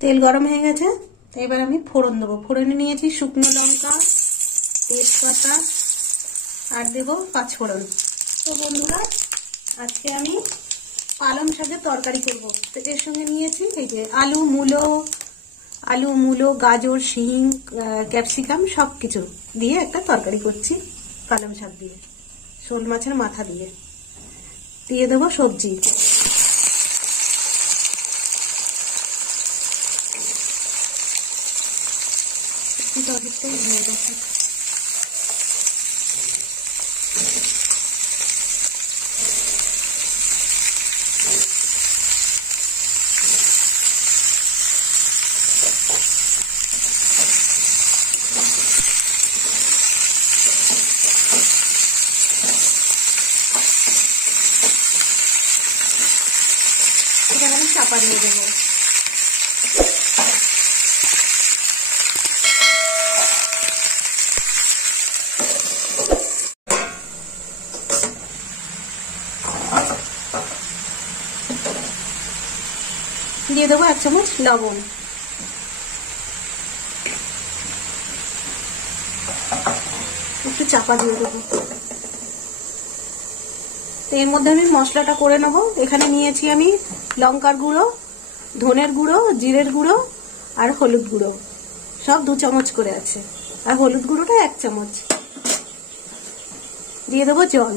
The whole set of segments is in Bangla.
তেল গরম হয়ে গেছে, এবার আমি ফোড়ন দেবো। ফোড়নে নিয়েছি শুকনো লঙ্কা, তেজপাতা আর দেবো পাঁচফোড়ন। তো বন্ধুরা, আজকে আমি পালং শাকের তরকারি করবো। তো এর সঙ্গে নিয়েছি এই যে আলু মূলো, গাজর, শিম, ক্যাপসিকাম সবকিছু দিয়ে একটা তরকারি করছি। পালং শাক দিয়ে, শোল মাছের মাথা দিয়ে দেবো সবজি। এবার আমি চাপা দিয়ে দেবো। দিয়ে দেবো 1 চামচ লবণ। একটু চাপা দিয়ে দেবো। এর মধ্যে আমি মশলাটা করে নেবো। এখানে নিয়েছি আমি লঙ্কার গুঁড়ো, ধনের গুঁড়ো, জিরের গুঁড়ো আর হলুদ গুঁড়ো, সব 2 চামচ করে আছে। আর হলুদ গুঁড়োটা 1 চামচ। দিয়ে দেবো জল।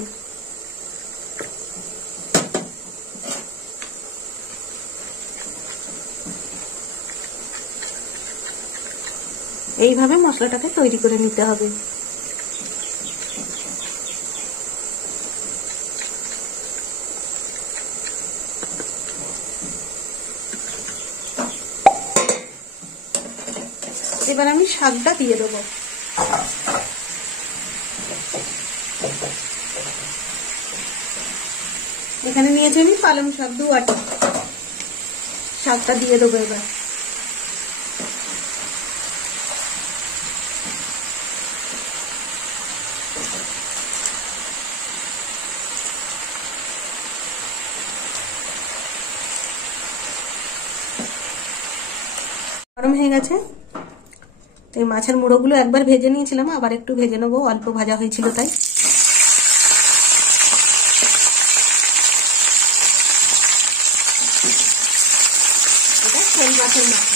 এইভাবে মশলাটাকে তৈরি করে নিতে হবে। এবার আমি শাকটা দিয়ে দেবো। এখানে নিয়েছি আমি পালং শাক 2 আটি। শাকটা দিয়ে দেবো এবার। গরম হয়ে গেছে। এই মাছের মুড়োগুলো একবার ভেজে নিয়েছিলাম, আবার একটু ভেজে নেবো, অল্প ভাজা হয়েছিল তাই। এটা শোল মাছের মাথা।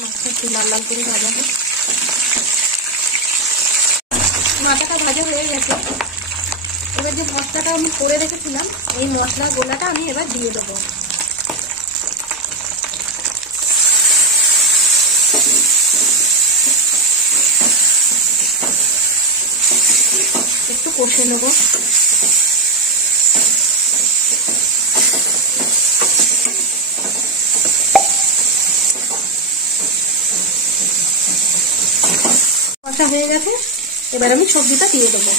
মাছটা একটু লাল লাল করে ভাজা হোক। মাথাটা ভাজা হয়ে গেছে। এবার যে মশলাটা আমি করে রেখেছিলাম, এই মশলা গোলাটা আমি এবার দিয়ে দেবো। একটু কষে নেব। কষা হয়ে গেছে, এবার আমি সবজিটা দিয়ে দেবো।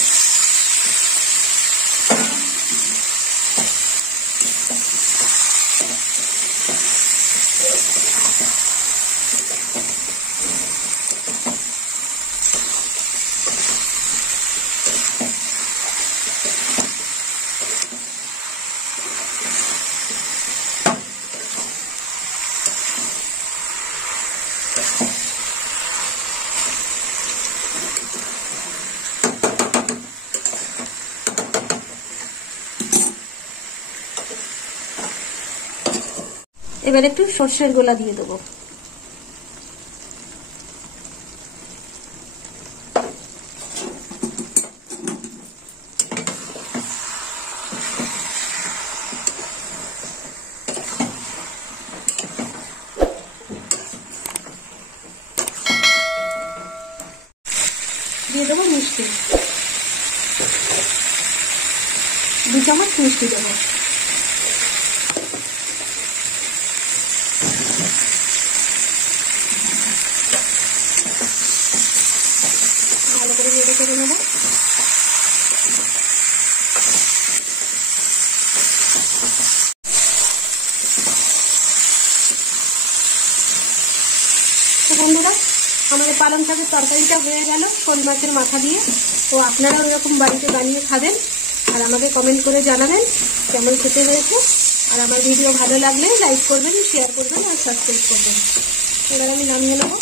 এবার একটু সর্ষের গোলা দিয়ে দেবো। মিষ্টি, 2 চামচ মিষ্টি দেবো। ভালো করে নেড়ে চেড়ে নেবো। বন্ধুরা, আমাদের পালং শাকের তরকারিটা হয়ে গেল শোল মাছের মাথা দিয়ে। তো আপনারা ওরকম বাড়িতে বানিয়ে খাবেন আর আমাকে কমেন্ট করে জানাবেন কেমন খেতে হয়েছে। আর আমার ভিডিও ভালো লাগলে লাইক করবেন, শেয়ার করবেন আর সাবস্ক্রাইব করবেন। এবার আমি নামিয়ে নেবো।